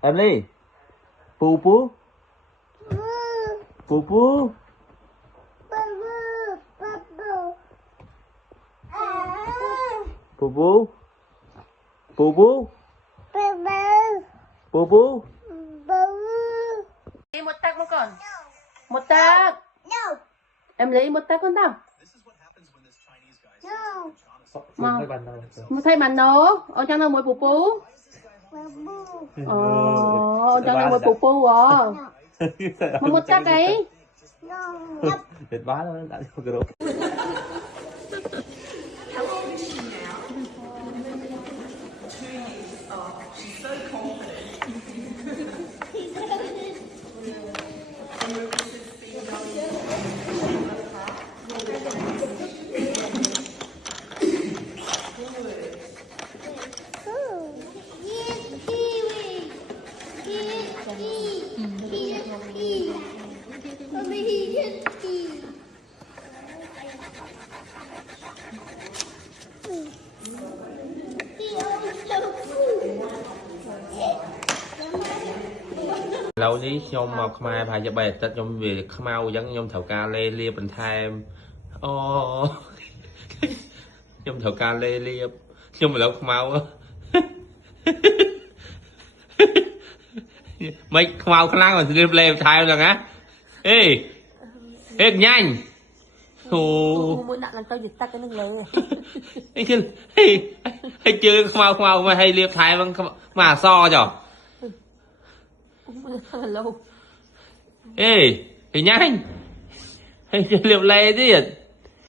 em đi pu pu pu pu pu pu pu pu pu pu Lấy một tắc một con. Một tắc. Em lấy một tắc con nào. Mà. Một thay bàn nó. Ở trong nào mới bù bù. Ở trong nào mới bù bù à. Mà một tắc ấy. Thịt bá nó đã vô cái đồ. Lâu ní nhom mà mai phải cho bài tết nhom về mau dẫn nhom thầu ca lê lia bình tham ô nhom thầu ca lê lia nhom mà lâu mau á mấy mau khả năng mà lia lê tham rồi á ê ê nhanh Ồ mỗi nạn là tôi giật tắc cái nâng lê. hay chưa mau mà hay lia tham mà so cho Lâu. ê thì nhanh hay liệu lê chứ